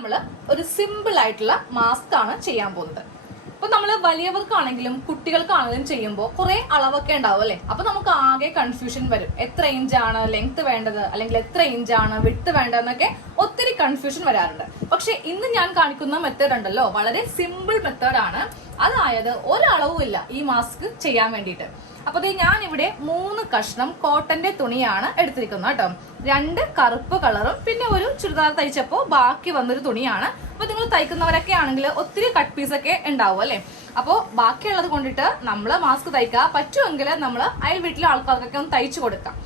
നമ്മൾ ഒരു സിമ്പിൾ ആയിട്ടുള്ള മാസ്ക് ആണ് ചെയ്യാൻ പോകുന്നത്. അപ്പൊ നമ്മൾ വലിയവർക്കാണെങ്കിലും കുട്ടികൾക്കാണെങ്കിലും ചെയ്യുമ്പോൾ കുറെ അളവൊക്കെ ഉണ്ടാവും അല്ലെ. അപ്പൊ നമുക്ക് ആകെ കൺഫ്യൂഷൻ വരും. എത്ര ഇഞ്ചാണ് ലെങ്ത് വേണ്ടത്, അല്ലെങ്കിൽ എത്ര ഇഞ്ചാണ് വിഡ്ത് വേണ്ടതെന്നൊക്കെ ഒത്തിരി കൺഫ്യൂഷൻ വരാറുണ്ട്. പക്ഷെ ഇന്ന് ഞാൻ കാണിക്കുന്ന മെത്തേഡ് ഉണ്ടല്ലോ, വളരെ സിമ്പിൾ മെത്തേഡാണ്. അതായത് ഒരളവും ഇല്ല ഈ മാസ്ക് ചെയ്യാൻ വേണ്ടിയിട്ട്. അപ്പൊ ഞാൻ ഇവിടെ 3 കഷ്ണം കോട്ടന്റെ തുണിയാണ് എടുത്തിരിക്കുന്നത് കേട്ടോ. 2 കറുപ്പ് കളറും പിന്നെ ഒരു ചുരിദാർ തയ്ച്ചപ്പോ ബാക്കി വന്നൊരു തുണിയാണ്. അപ്പൊ നിങ്ങൾ തയ്ക്കുന്നവരൊക്കെ ആണെങ്കിൽ ഒത്തിരി കട്ട് പീസ് ഒക്കെ ഉണ്ടാവും അല്ലെ. അപ്പോൾ ബാക്കിയുള്ളത് കൊണ്ടിട്ട് നമ്മള് മാസ്ക് തയ്ക്കുക. പറ്റുമെങ്കിൽ നമ്മൾ അയൽ വീട്ടിലെ ആൾക്കാർക്കൊക്കെ ഒന്ന് തയ്ച്ചു കൊടുക്കാം.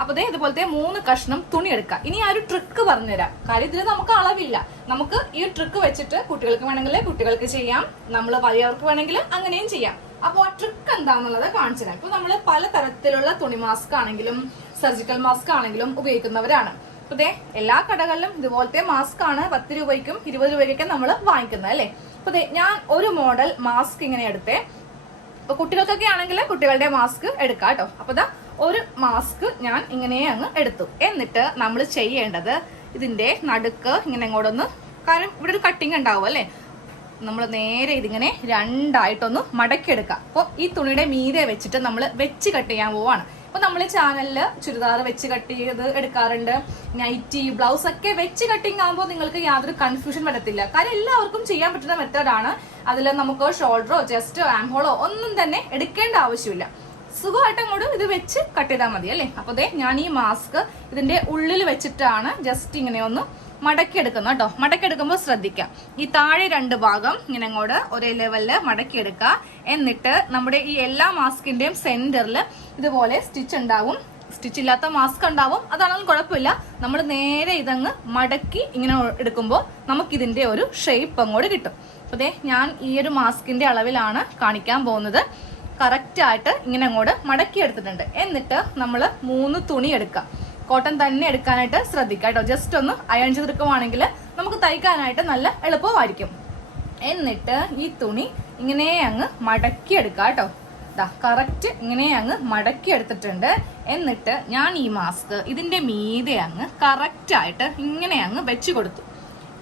അപ്പൊ ഇതുപോലത്തെ 3 കഷ്ണം തുണി എടുക്കുക. ഇനി ആ ഒരു ട്രിക്ക് പറഞ്ഞുതരാം. കാര്യം ഇതിൽ നമുക്ക് അളവില്ല. നമുക്ക് ഈ ട്രിക്ക് വെച്ചിട്ട് കുട്ടികൾക്ക് വേണമെങ്കിൽ കുട്ടികൾക്ക് ചെയ്യാം, നമ്മൾ വലിയവർക്ക് വേണമെങ്കിൽ അങ്ങനെയും ചെയ്യാം. അപ്പോൾ ആ ട്രിക്ക് എന്താണെന്നുള്ളത് കാണിച്ചു തരാം. ഇപ്പൊ നമ്മൾ പല തരത്തിലുള്ള തുണി മാസ്ക് ആണെങ്കിലും സർജിക്കൽ മാസ്ക് ആണെങ്കിലും ഉപയോഗിക്കുന്നവരാണ്. അപ്പൊ എല്ലാ കടകളിലും ഇതുപോലത്തെ മാസ്ക് ആണ് 10 രൂപയ്ക്കും 20 രൂപയ്ക്കൊക്കെ നമ്മൾ വാങ്ങിക്കുന്നത് അല്ലെ. അപ്പൊ ഞാൻ ഒരു മോഡൽ മാസ്ക് ഇങ്ങനെ എടുത്തേ. അപ്പൊ കുട്ടികൾക്കൊക്കെ ആണെങ്കിൽ കുട്ടികളുടെ മാസ്ക് എടുക്കാം കേട്ടോ. അപ്പൊ ഒരു മാസ്ക് ഞാൻ ഇങ്ങനെ അങ്ങ് എടുത്തു. എന്നിട്ട് നമ്മൾ ചെയ്യേണ്ടത് ഇതിന്റെ നടുക്ക് ഇങ്ങനെ അങ്ങോട്ടൊന്ന്, കാരണം ഇവിടെ ഒരു കട്ടിങ് ഉണ്ടാവും അല്ലെ, നമ്മൾ നേരെ ഇതിങ്ങനെ രണ്ടായിട്ടൊന്ന് മടക്കിയെടുക്കാം. അപ്പോൾ ഈ തുണിയുടെ മീതെ വെച്ചിട്ട് നമ്മൾ വെച്ച് കട്ട് ചെയ്യാൻ പോവാണ്. അപ്പൊ നമ്മൾ ചാനലില് ചുരിദാർ വെച്ച് കട്ട് ചെയ്ത് എടുക്കാറുണ്ട്, നൈറ്റി ബ്ലൗസ് ഒക്കെ വെച്ച് കട്ടിങ് ആകുമ്പോൾ നിങ്ങൾക്ക് യാതൊരു കൺഫ്യൂഷൻ വരത്തില്ല. കാരണം എല്ലാവർക്കും ചെയ്യാൻ പറ്റുന്ന മെത്തേഡാണ്. അതിൽ നമുക്ക് ഷോൾഡറോ ചെസ്റ്റോ ആംഹോളോ ഒന്നും തന്നെ എടുക്കേണ്ട ആവശ്യമില്ല. സുഖമായിട്ട് അങ്ങോട്ട് ഇത് വെച്ച് കട്ട് ചെയ്താൽ മതി അല്ലേ. അപ്പൊ ഞാൻ ഈ മാസ്ക് ഇതിന്റെ ഉള്ളിൽ വെച്ചിട്ടാണ് ജസ്റ്റ് ഇങ്ങനെ ഒന്ന് മടക്കിയെടുക്കുന്നത് കേട്ടോ. മടക്കിയെടുക്കുമ്പോൾ ശ്രദ്ധിക്കാം, ഈ താഴെ 2 ഭാഗം ഇങ്ങനെ അങ്ങോട്ട് ഒരേ ലെവലില് മടക്കിയെടുക്കുക. എന്നിട്ട് നമ്മുടെ ഈ എല്ലാ മാസ്കിന്റെയും സെന്ററിൽ ഇതുപോലെ സ്റ്റിച്ച് ഉണ്ടാവും. സ്റ്റിച്ച് ഇല്ലാത്ത മാസ്ക് ഉണ്ടാവും, അതാണെങ്കിലും കുഴപ്പമില്ല. നമ്മൾ നേരെ ഇതങ്ങ് മടക്കി ഇങ്ങനെ എടുക്കുമ്പോൾ നമുക്കിതിന്റെ ഒരു ഷേപ്പ് അങ്ങോട്ട് കിട്ടും. അപ്പൊ ഞാൻ ഈ ഒരു മാസ്കിന്റെ അളവിലാണ് കാണിക്കാൻ പോകുന്നത്. കറക്റ്റ് ആയിട്ട് ഇങ്ങനെ അങ്ങോട്ട് മടക്കി എടുത്തിട്ടുണ്ട്. എന്നിട്ട് നമ്മൾ 3 തുണി എടുക്കാം. കോട്ടൺ തന്നെ എടുക്കാനായിട്ട് ശ്രദ്ധിക്കുക കേട്ടോ. ജസ്റ്റ് ഒന്ന് അയൺ ചെയ്തെടുക്കുവാണെങ്കിൽ നമുക്ക് തയ്ക്കാനായിട്ട് നല്ല എളുപ്പമായിരിക്കും. എന്നിട്ട് ഈ തുണി ഇങ്ങനെ അങ്ങ് മടക്കി എടുക്കുക കേട്ടോ. കറക്റ്റ് ഇങ്ങനെ അങ്ങ് മടക്കി എടുത്തിട്ടുണ്ട്. എന്നിട്ട് ഞാൻ ഈ മാസ്ക് ഇതിന്റെ മീതെ അങ്ങ് കറക്റ്റ് ആയിട്ട് ഇങ്ങനെ അങ്ങ് വെച്ച് കൊടുത്തു.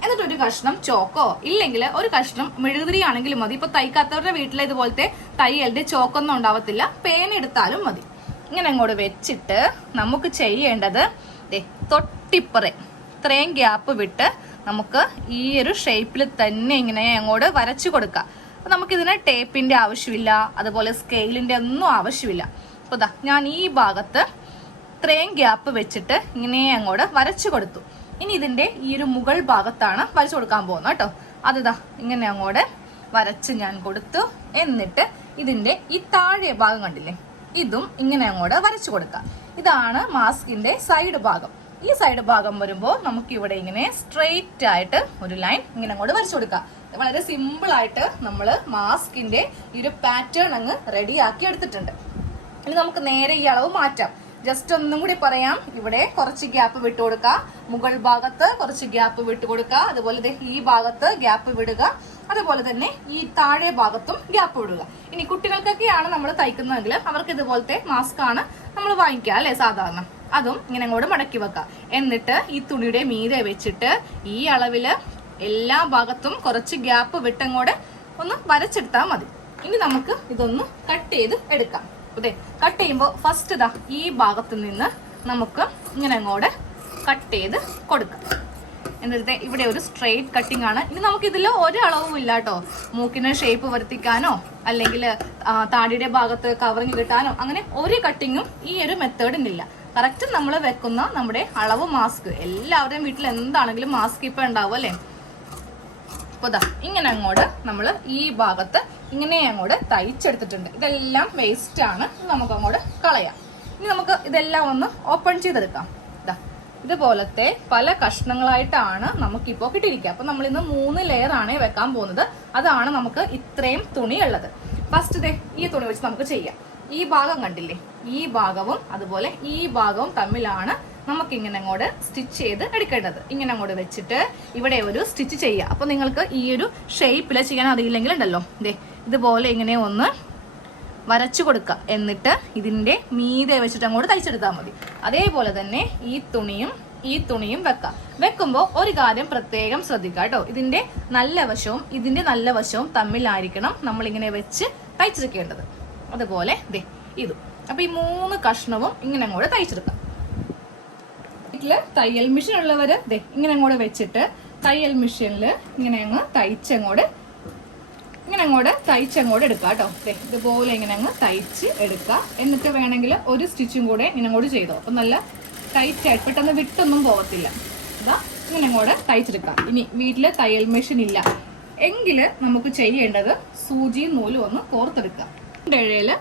എന്നിട്ട് ഒരു കഷ്ണം ചോക്കോ ഇല്ലെങ്കിൽ ഒരു കഷ്ണം മെഴുകുതിരി ആണെങ്കിലും മതി. ഇപ്പൊ തയ്ക്കാത്തവരുടെ വീട്ടിലെ ഇതുപോലത്തെ തയ്യലിന്റെ ചോക്കൊന്നും ഉണ്ടാവത്തില്ല, പേന എടുത്താലും മതി. ഇങ്ങനെ അങ്ങോട്ട് വെച്ചിട്ട് നമുക്ക് ചെയ്യേണ്ടത് തൊട്ടിപ്പറേ ഇത്രയും ഗ്യാപ്പ് വിട്ട് നമുക്ക് ഈ ഒരു ഷേപ്പിൽ തന്നെ ഇങ്ങനെ അങ്ങോട്ട് വരച്ചു കൊടുക്കാം. അപ്പൊ നമുക്കിതിന് ടേപ്പിന്റെ ആവശ്യമില്ല, അതുപോലെ സ്കെയിലിന്റെ ഒന്നും ആവശ്യമില്ല. അപ്പൊ ഞാൻ ഈ ഭാഗത്ത് ഇത്രയും ഗ്യാപ്പ് വെച്ചിട്ട് ഇങ്ങനെ അങ്ങോട്ട് വരച്ചു കൊടുത്തു. ഇനി ഇതിന്റെ ഈ ഒരു മുകൾ ഭാഗത്താണ് വരച്ചു കൊടുക്കാൻ പോകുന്നത് കേട്ടോ. അത് ഇങ്ങനെ അങ്ങോട്ട് വരച്ച് ഞാൻ കൊടുത്തു. എന്നിട്ട് ഇതിന്റെ ഈ താഴെ ഭാഗം കണ്ടില്ലേ, ഇതും ഇങ്ങനെ അങ്ങോട്ട് വരച്ചു കൊടുക്കാം. ഇതാണ് മാസ്കിന്റെ സൈഡ് ഭാഗം. ഈ സൈഡ് ഭാഗം വരുമ്പോൾ നമുക്ക് ഇവിടെ ഇങ്ങനെ സ്ട്രെയിറ്റ് ആയിട്ട് ഒരു ലൈൻ ഇങ്ങനെ അങ്ങോട്ട് വരച്ചു കൊടുക്കാം. വളരെ സിമ്പിൾ ആയിട്ട് നമ്മൾ മാസ്കിന്റെ ഈ ഒരു പാറ്റേൺ അങ്ങ് റെഡിയാക്കി എടുത്തിട്ടുണ്ട്. ഇനി നമുക്ക് നേരെ ഈ അളവ് മാറ്റാം. ജസ്റ്റ് ഒന്നും കൂടി പറയാം. ഇവിടെ കുറച്ച് ഗ്യാപ്പ് വിട്ടു കൊടുക്കുക, മുകൾ ഭാഗത്ത് കുറച്ച് ഗ്യാപ്പ് വിട്ടു കൊടുക്കുക, അതുപോലെ ഈ ഭാഗത്ത് ഗ്യാപ്പ് വിടുക, അതുപോലെ തന്നെ ഈ താഴെ ഭാഗത്തും ഗ്യാപ്പ് വിടുക. ഇനി കുട്ടികൾക്കൊക്കെയാണ് നമ്മൾ തയ്ക്കുന്നതെങ്കിൽ അവർക്ക് ഇതുപോലത്തെ മാസ്ക് ആണ് നമ്മൾ വാങ്ങിക്കുക അല്ലെ സാധാരണ. അതും ഇങ്ങനെ അങ്ങോട്ട് മടക്കി വെക്കുക. എന്നിട്ട് ഈ തുണിയുടെ മീതെ വെച്ചിട്ട് ഈ അളവില് എല്ലാ ഭാഗത്തും കുറച്ച് ഗ്യാപ്പ് വിട്ടങ്ങോട്ട് ഒന്ന് വരച്ചെടുത്താൽ മതി. ഇനി നമുക്ക് ഇതൊന്ന് കട്ട് ചെയ്ത് എടുക്കാം. കട്ട് ചെയ്യുമ്പോൾ ഫസ്റ്റ് ഈ ഭാഗത്ത് നിന്ന് നമുക്ക് ഇങ്ങനെ അങ്ങോട്ട് കട്ട് ചെയ്ത് കൊടുക്കാം. എന്നിട്ട് ഇവിടെ ഒരു സ്ട്രെയിറ്റ് കട്ടിംഗ് ആണ്. ഇനി നമുക്ക് ഇതിൽ ഒരു അളവും ഇല്ല കേട്ടോ. മൂക്കിന് ഷേപ്പ് വരുത്തിക്കാനോ അല്ലെങ്കിൽ താടിയുടെ ഭാഗത്ത് കവറിങ് കിട്ടാനോ അങ്ങനെ ഒരു കട്ടിങ്ങും ഈ ഒരു മെത്തേഡിനില്ല. കറക്റ്റ് നമ്മൾ വെക്കുന്ന നമ്മുടെ അളവ് മാസ്ക്, എല്ലാവരുടെയും വീട്ടിൽ എന്താണെങ്കിലും മാസ്ക് ഇപ്പൊ ഉണ്ടാവും അല്ലേ. അപ്പൊ ഇങ്ങനെ അങ്ങോട്ട് നമ്മൾ ഈ ഭാഗത്ത് ഇങ്ങനെ അങ്ങോട്ട് തയ്ച്ചെടുത്തിട്ടുണ്ട്. ഇതെല്ലാം വേസ്റ്റ് ആണ്, നമുക്ക് അങ്ങോട്ട് കളയാം. ഇനി നമുക്ക് ഇതെല്ലാം ഒന്ന് ഓപ്പൺ ചെയ്തെടുക്കാം. ഇതുപോലത്തെ പല കഷ്ണങ്ങളായിട്ടാണ് നമുക്കിപ്പോ കിട്ടിയിരിക്കുക. അപ്പൊ നമ്മൾ ഇന്ന് 3 ലെയർ ആണ് വെക്കാൻ പോകുന്നത്. അതാണ് നമുക്ക് ഇത്രയും തുണി ഉള്ളത്. ഫസ്റ്റ് ഈ തുണി വെച്ച് നമുക്ക് ചെയ്യാം. ഈ ഭാഗം കണ്ടില്ലേ, ഈ ഭാഗവും അതുപോലെ ഈ ഭാഗവും തമ്മിലാണ് നമുക്ക് ഇങ്ങനെ അങ്ങോട്ട് സ്റ്റിച്ച് ചെയ്ത് എടുക്കേണ്ടത്. ഇങ്ങനെ അങ്ങോട്ട് വെച്ചിട്ട് ഇവിടെ ഒരു സ്റ്റിച്ച് ചെയ്യുക. അപ്പൊ നിങ്ങൾക്ക് ഈ ഒരു ഷേപ്പിൽ ചെയ്യാൻ അറിയില്ലെങ്കിൽ ഉണ്ടല്ലോ, ഇതുപോലെ ഇങ്ങനെ ഒന്ന് വരച്ചു കൊടുക്കുക. എന്നിട്ട് ഇതിന്റെ മീതെ വെച്ചിട്ട് അങ്ങോട്ട് തയ്ച്ചെടുത്താൽ മതി. അതേപോലെ തന്നെ ഈ തുണിയും ഈ തുണിയും വെക്കാം. വെക്കുമ്പോൾ ഒരു കാര്യം പ്രത്യേകം ശ്രദ്ധിക്കുക കേട്ടോ. ഇതിന്റെ നല്ല വശവും ഇതിന്റെ നല്ല വശവും തമ്മിലായിരിക്കണം നമ്മളിങ്ങനെ വെച്ച് തയ്ച്ചെടുക്കേണ്ടത്. അതുപോലെ ദേ ഇതും. അപ്പൊ ഈ 3 കഷ്ണവും ഇങ്ങനെ അങ്ങോട്ട് തയ്ച്ചെടുക്കാം. വീട്ടില് തയ്യൽ മെഷീൻ ഉള്ളവര് ദേ ഇങ്ങനെ അങ്ങോട്ട് വെച്ചിട്ട് തയ്യൽ മെഷീനിൽ ഇങ്ങനെ അങ്ങ് തയ്ച്ചങ്ങോട്ട് എടുക്കുക കേട്ടോ. ഇതുപോലെ ഇങ്ങനെ അങ്ങ് തയ്ച്ച് എടുക്കുക. എന്നിട്ട് വേണമെങ്കിൽ ഒരു സ്റ്റിച്ചും കൂടെ ഇങ്ങനെ അങ്ങോട്ട് ചെയ്തോ. അപ്പം നല്ല ടൈറ്റ് ആയിട്ട് പെട്ടെന്ന് വിട്ടൊന്നും പോകത്തില്ല. ഇതാ ഇങ്ങനെ അങ്ങോട്ട് തയ്ച്ചെടുക്കാം. ഇനി വീട്ടിൽ തയ്യൽ മെഷീൻ ഇല്ല എങ്കിൽ നമുക്ക് ചെയ്യേണ്ടത് സൂചിയും നൂലും ഒന്ന് കോർത്തെടുക്കുക. ഇഴയില്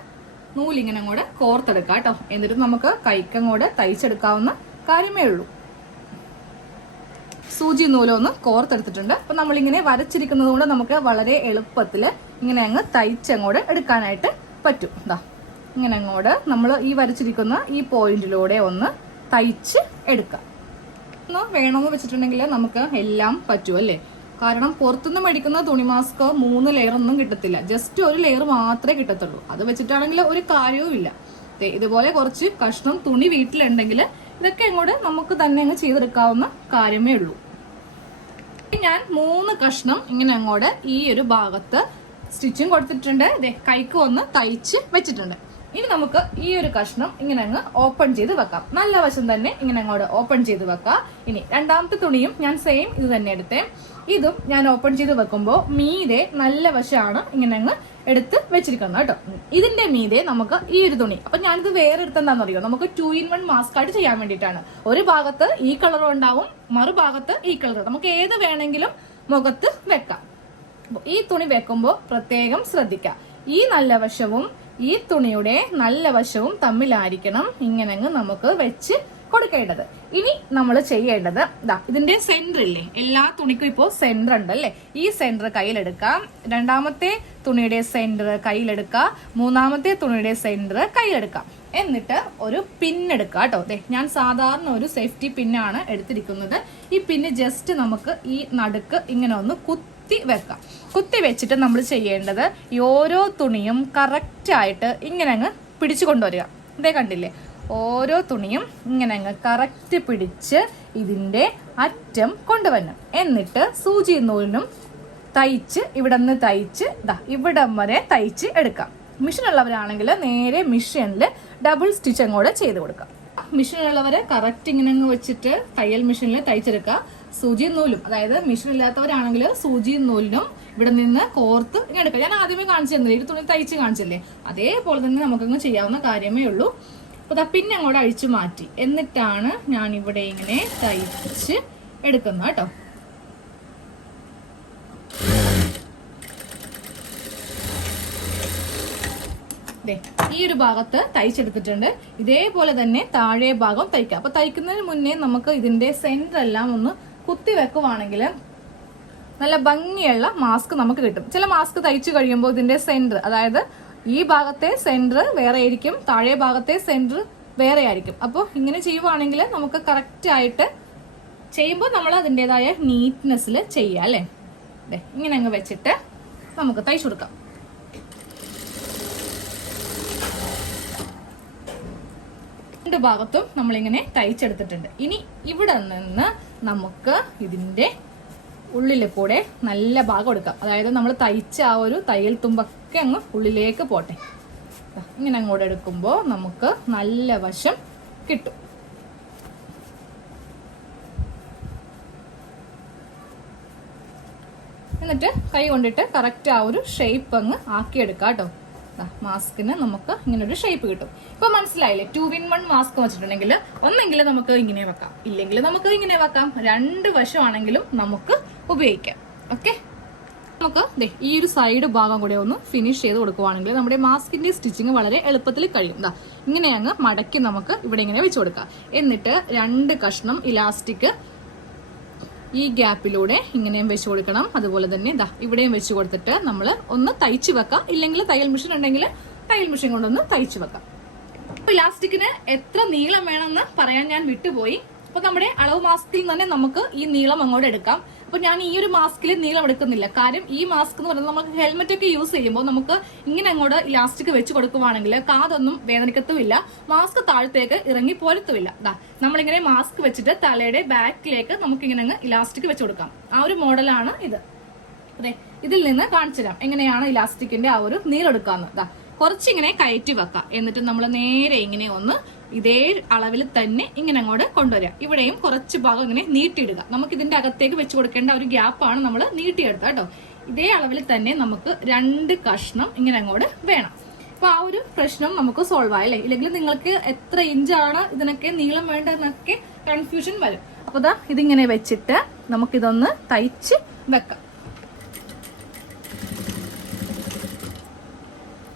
നൂലിങ്ങനെ അങ്ങോട്ട് കോർത്തെടുക്കുക കേട്ടോ. എന്നിട്ട് നമുക്ക് കൈക്കങ്ങോട്ട് തയ്ച്ചെടുക്കാവുന്ന കാര്യമേ ഉള്ളൂ. സൂചി നൂലൊന്ന് കോർത്തെടുത്തിട്ടുണ്ട്. അപ്പൊ നമ്മളിങ്ങനെ വരച്ചിരിക്കുന്നത് കൊണ്ട് നമുക്ക് വളരെ എളുപ്പത്തിൽ ഇങ്ങനെ അങ്ങ് തയ്ച്ചങ്ങോട്ട് എടുക്കാനായിട്ട് പറ്റും. ഇതാ ഇങ്ങനെ അങ്ങോട്ട് നമ്മൾ ഈ വരച്ചിരിക്കുന്ന ഈ പോയിന്റിലൂടെ ഒന്ന് തയ്ച്ച് എടുക്കാം. ഒന്ന് വേണമെന്ന് വെച്ചിട്ടുണ്ടെങ്കിൽ നമുക്ക് എല്ലാം പറ്റും അല്ലേ. കാരണം പുറത്തുനിന്ന് മേടിക്കുന്ന തുണി മാസ്ക് 3 ലെയർ ഒന്നും കിട്ടത്തില്ല. ജസ്റ്റ് ഒരു ലെയർ മാത്രമേ കിട്ടത്തുള്ളൂ. അത് വെച്ചിട്ടാണെങ്കിൽ ഒരു കാര്യവും ഇല്ല. ഇതുപോലെ കുറച്ച് കഷ്ണം തുണി വീട്ടിലുണ്ടെങ്കിൽ ഇതൊക്കെ അങ്ങോട്ട് നമുക്ക് തന്നെ അങ്ങ് ചെയ്തെടുക്കാവുന്ന കാര്യമേ ഉള്ളൂ. ഞാൻ 3 കഷ്ണം ഇങ്ങനെ അങ്ങോട്ട് ഈ ഒരു ഭാഗത്ത് സ്റ്റിച്ചും കൊടുത്തിട്ടുണ്ട്. കൈക്ക് ഒന്ന് തയ്ച്ച് വെച്ചിട്ടുണ്ട്. ഇനി നമുക്ക് ഈ ഒരു കഷ്ണം ഇങ്ങനെ അങ്ങ് ഓപ്പൺ ചെയ്ത് വെക്കാം. നല്ല വശം തന്നെ ഇങ്ങനെ അങ്ങോട്ട് ഓപ്പൺ ചെയ്ത് വെക്കാം. ഇനി രണ്ടാമത്തെ തുണിയും ഞാൻ സെയിം ഇത് തന്നെ എടുത്തേ. ഇതും ഞാൻ ഓപ്പൺ ചെയ്ത് വെക്കുമ്പോൾ മീതെ നല്ല വശമാണ് ഇങ്ങനെ അങ്ങ് എടുത്ത് വെച്ചിരിക്കുന്നത് കേട്ടോ. ഇതിന്റെ മീതെ നമുക്ക് ഈ ഒരു തുണി, അപ്പൊ ഞാനിത് വേറെ എടുത്തെന്താണെന്ന് അറിയോ, നമുക്ക് 2 in 1 മാസ്ക് ആയിട്ട് ചെയ്യാൻ വേണ്ടിയിട്ടാണ്. ഒരു ഭാഗത്ത് ഈ കളറും ഉണ്ടാവും, മറുഭാഗത്ത് ഈ കളർ. നമുക്ക് ഏത് വേണമെങ്കിലും മുഖത്ത് വെക്കാം. ഈ തുണി വെക്കുമ്പോൾ പ്രത്യേകം ശ്രദ്ധിക്കാം. ഈ നല്ല വശവും ഈ തുണിയുടെ നല്ല വശവും തമ്മിലായിരിക്കണം ഇങ്ങനെ അങ്ങ് നമുക്ക് വെച്ച് കൊടുക്കേണ്ടത്. ഇനി നമ്മൾ ചെയ്യേണ്ടത് ഇതിന്റെ സെന്റർ ഇല്ലേ, എല്ലാ തുണിക്കും ഇപ്പോൾ സെന്റർ ഉണ്ട് അല്ലേ. ഈ സെന്റർ കയ്യിലെടുക്കാം. രണ്ടാമത്തെ തുണിയുടെ സെന്റർ കയ്യിലെടുക്കാം. മൂന്നാമത്തെ തുണിയുടെ സെന്റർ കയ്യിലെടുക്കാം. എന്നിട്ട് ഒരു പിന്നെടുക്കുക കേട്ടോ. ഞാൻ സാധാരണ ഒരു സേഫ്റ്റി പിന്നാണ് എടുത്തിരിക്കുന്നത്. ഈ പിന്ന് ജസ്റ്റ് നമുക്ക് ഈ നടുക്ക് ഇങ്ങനെ ഒന്ന് കുത്തി വെക്കാം. കുത്തി വെച്ചിട്ട് നമ്മൾ ചെയ്യേണ്ടത് ഈ ഓരോ തുണിയും കറക്റ്റായിട്ട് ഇങ്ങനെ അങ്ങ് പിടിച്ചു കൊണ്ടുവരിക. ഇതേ കണ്ടില്ലേ, ഓരോ തുണിയും ഇങ്ങനെ അങ്ങ് കറക്റ്റ് പിടിച്ച് ഇതിന്റെ അറ്റം കൊണ്ടുവരണം. എന്നിട്ട് സൂചി നൂലിനും തയ്ച്ച് ഇവിടെ നിന്ന് തയ്ച്ച് ഇവിടം വരെ തയ്ച്ച് എടുക്കാം. മിഷൻ ഉള്ളവരാണെങ്കിൽ നേരെ മിഷനിൽ ഡബിൾ സ്റ്റിച്ച് അങ്ങോട്ട് ചെയ്ത് കൊടുക്കാം. മിഷൻ ഉള്ളവര് കറക്റ്റ് ഇങ്ങനെ അങ്ങ് വെച്ചിട്ട് തയ്യൽ മിഷനിൽ തയ്ച്ചെടുക്കുക. സൂചി നൂലും, അതായത് മിഷൻ ഇല്ലാത്തവരാണെങ്കിൽ സൂചി നൂലിനും ഇവിടെ നിന്ന് കോർത്ത് ഇങ്ങനെ എടുക്കുക. ഞാൻ ആദ്യമേ കാണിച്ചു തന്നില്ലേ, ഈ തുണി തയ്ച്ച് കാണിച്ചില്ലേ, അതേപോലെ തന്നെ നമുക്കങ്ങ് ചെയ്യാവുന്ന കാര്യമേ ഉള്ളൂ. അപ്പൊ പിന്നെ അങ്ങോട്ട് അഴിച്ചു മാറ്റി എന്നിട്ടാണ് ഞാൻ ഇവിടെ ഇങ്ങനെ തയ്ച്ച് എടുക്കുന്നത് കേട്ടോ. ഈ ഒരു ഭാഗത്ത് തയ്ച്ചെടുത്തിട്ടുണ്ട്. ഇതേപോലെ തന്നെ താഴെ ഭാഗം തയ്ക്കാം. അപ്പൊ തയ്ക്കുന്നതിന് മുന്നേ നമുക്ക് ഇതിന്റെ സെന്റർ എല്ലാം ഒന്ന് കുത്തി വെക്കുവാണെങ്കിൽ നല്ല ഭംഗിയുള്ള മാസ്ക് നമുക്ക് കിട്ടും. ചില മാസ്ക് തയ്ച്ചു കഴിയുമ്പോൾ ഇതിന്റെ സെന്റർ, അതായത് ഈ ഭാഗത്തെ സെന്റർ വേറെ ആയിരിക്കും, താഴെ ഭാഗത്തെ സെന്റർ വേറെ ആയിരിക്കും. അപ്പോൾ ഇങ്ങനെ ചെയ്യുവാണെങ്കിൽ നമുക്ക് കറക്റ്റ് ആയിട്ട് ചെയ്യുമ്പോൾ നമ്മൾ അതിൻ്റെതായ നീറ്റ്നെസ്സിൽ ചെയ്യാം അല്ലേ. ഇങ്ങനെ അങ്ങ് വെച്ചിട്ട് നമുക്ക് തയ്ച്ചു കൊടുക്കാം. രണ്ട് ഭാഗത്തും നമ്മളിങ്ങനെ തയ്ച്ചെടുത്തിട്ടുണ്ട്. ഇനി ഇവിടെ നിന്ന് നമുക്ക് ഇതിന്റെ ഉള്ളിലെ കൂടെ നല്ല ഭാഗം എടുക്കാം. അതായത് നമ്മൾ തയ്ച്ച ആ ഒരു തയ്യൽ തുമ്പൊക്കെ അങ്ങ് ഉള്ളിലേക്ക് പോട്ടെ. ഇങ്ങനെ അങ്ങോട്ട് എടുക്കുമ്പോൾ നമുക്ക് നല്ല വശം കിട്ടും. എന്നിട്ട് കൈ കൊണ്ടിട്ട് കറക്റ്റ് ആ ഒരു ഷേപ്പ് അങ്ങ് ആക്കിയെടുക്കാം കേട്ടോ. മാസ്കിന് നമുക്ക് ഇങ്ങനെ ഒരു ഷേപ്പ് കിട്ടും. ഇപ്പൊ മനസ്സിലായില്ലേ, 2 in 1 മാസ്ക് വെച്ചിട്ടുണ്ടെങ്കിൽ ഒന്നെങ്കിൽ നമുക്ക് ഇങ്ങനെ വെക്കാം, ഇല്ലെങ്കിൽ നമുക്ക് ഇങ്ങനെ വെക്കാം. 2 വശമാണെങ്കിലും നമുക്ക് ഉപയോഗിക്കാം. ഓക്കെ, നമുക്ക് ഈ ഒരു സൈഡ് ഭാഗം കൂടെ ഒന്ന് ഫിനിഷ് ചെയ്ത് കൊടുക്കുവാണെങ്കിൽ നമ്മുടെ മാസ്കിന്റെ സ്റ്റിച്ചിങ് വളരെ എളുപ്പത്തിൽ കഴിയും. ഇങ്ങനെ അങ്ങ് മടക്കി നമുക്ക് ഇവിടെ ഇങ്ങനെ വെച്ച് കൊടുക്കാം. എന്നിട്ട് 2 കഷ്ണം ഇലാസ്റ്റിക് ഈ ഗ്യാപ്പിലൂടെ ഇങ്ങനെയും വെച്ച് കൊടുക്കണം. അതുപോലെ തന്നെ ഇവിടെയും വെച്ച് കൊടുത്തിട്ട് നമ്മൾ ഒന്ന് തയ്ച്ചു വെക്കാം. ഇല്ലെങ്കിൽ തയ്യൽ മെഷീൻ ഉണ്ടെങ്കിൽ തയ്യൽ മെഷീൻ കൊണ്ടൊന്ന് തയ്ച്ചു വെക്കാം. ഇലാസ്റ്റിക്കിന് എത്ര നീളം വേണമെന്ന് പറയാൻ ഞാൻ വിട്ടുപോയി. അപ്പൊ നമ്മുടെ അളവ് മാസ്കിൽ തന്നെ നമുക്ക് ഈ നീളം അങ്ങോട്ട് എടുക്കാം. അപ്പൊ ഞാൻ ഈ ഒരു മാസ്കിൽ നീളം എടുക്കുന്നില്ല. കാര്യം ഈ മാസ്ക് എന്ന് പറയുന്നത് നമുക്ക് ഹെൽമെറ്റ് ഒക്കെ യൂസ് ചെയ്യുമ്പോൾ നമുക്ക് ഇങ്ങനെ അങ്ങോട്ട് ഇലാസ്റ്റിക് വെച്ച് കൊടുക്കുവാണെങ്കിൽ കാതൊന്നും വേദനിക്കത്തുമില്ല, മാസ്ക് താഴത്തേക്ക് ഇറങ്ങി പോരത്തുമില്ല. നമ്മളിങ്ങനെ മാസ്ക് വെച്ചിട്ട് തലയുടെ ബാക്കിലേക്ക് നമുക്ക് ഇങ്ങനെ അങ്ങ് ഇലാസ്റ്റിക് വെച്ച് കൊടുക്കാം. ആ ഒരു മോഡലാണ് ഇത്. അതെ, ഇതിൽ നിന്ന് കാണിച്ചു തരാം എങ്ങനെയാണ് ഇലാസ്റ്റിക്കിന്റെ ആ ഒരു നീളെടുക്കാന്ന്. കുറച്ചിങ്ങനെ കയറ്റി വെക്കാം. എന്നിട്ട് നമ്മൾ നേരെ ഇങ്ങനെ ഒന്ന് ഇതേ അളവിൽ തന്നെ ഇങ്ങനെ അങ്ങോട്ട് കൊണ്ടുവരിക. ഇവിടെയും കുറച്ച് ഭാഗം ഇങ്ങനെ നീട്ടിയിടുക. നമുക്ക് ഇതിന്റെ അകത്തേക്ക് വെച്ച് കൊടുക്കേണ്ട ഒരു ഗ്യാപ്പാണ് നമ്മൾ നീട്ടിയെടുത്ത കേട്ടോ. ഇതേ അളവിൽ തന്നെ നമുക്ക് 2 കഷ്ണം ഇങ്ങനെ അങ്ങോട്ട് വേണം. അപ്പൊ ആ ഒരു പ്രശ്നം നമുക്ക് സോൾവ് ആയല്ലേ. ഇല്ലെങ്കിൽ നിങ്ങൾക്ക് എത്ര ഇഞ്ചാണ് ഇതിനൊക്കെ നീളം വേണ്ടതെന്നൊക്കെ കൺഫ്യൂഷൻ വരും. അപ്പൊ ഇതിങ്ങനെ വെച്ചിട്ട് നമുക്കിതൊന്ന് തയ്ച്ച് വെക്കാം.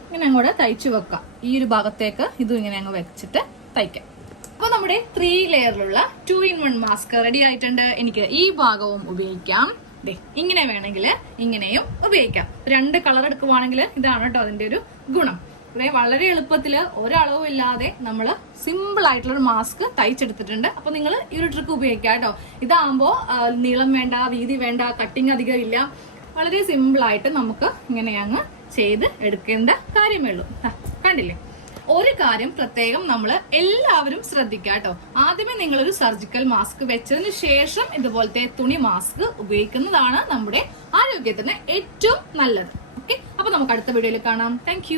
ഇങ്ങനെ അങ്ങോട്ട് തയ്ച്ചു വെക്കാം. ഈ ഒരു ഭാഗത്തേക്ക് ഇതും ഇങ്ങനെ അങ്ങ് വെച്ചിട്ട് തയ്ക്കാം. അപ്പൊ നമ്മുടെ 3 ലെയറിലുള്ള 2-in-1 മാസ്ക് റെഡി ആയിട്ടുണ്ട്. എനിക്ക് ഈ ഭാഗവും ഉപയോഗിക്കാം, ഇങ്ങനെ വേണമെങ്കിൽ ഇങ്ങനെയും ഉപയോഗിക്കാം. 2 കളർ എടുക്കുവാണെങ്കിൽ ഇതാണ് കേട്ടോ അതിന്റെ ഒരു ഗുണം. വളരെ എളുപ്പത്തിൽ ഒരളവും ഇല്ലാതെ നമ്മൾ സിമ്പിൾ ആയിട്ടുള്ള ഒരു മാസ്ക് തയ്ച്ചെടുത്തിട്ടുണ്ട്. അപ്പൊ നിങ്ങൾ ഈ ഒരു ട്രിക്ക് ഉപയോഗിക്കാം കേട്ടോ. ഇതാകുമ്പോ നീളം വേണ്ട, വീതി വേണ്ട, കട്ടിങ് അധികം ഇല്ല. വളരെ സിമ്പിൾ ആയിട്ട് നമുക്ക് ഇങ്ങനെ അങ്ങ് ചെയ്ത് എടുക്കേണ്ട കാര്യമേ ഉള്ളൂ. കണ്ടില്ലേ? ഒരു കാര്യം പ്രത്യേകം നമ്മൾ എല്ലാവരും ശ്രദ്ധിക്കുക കേട്ടോ. ആദ്യമേ നിങ്ങളൊരു സർജിക്കൽ മാസ്ക് വെച്ചതിന് ശേഷം ഇതുപോലത്തെ തുണി മാസ്ക് ഉപയോഗിക്കുന്നതാണ് നമ്മുടെ ആരോഗ്യത്തിന് ഏറ്റവും നല്ലത്. ഓക്കെ, അപ്പൊ നമുക്ക് അടുത്ത വീഡിയോയിൽ കാണാം. താങ്ക്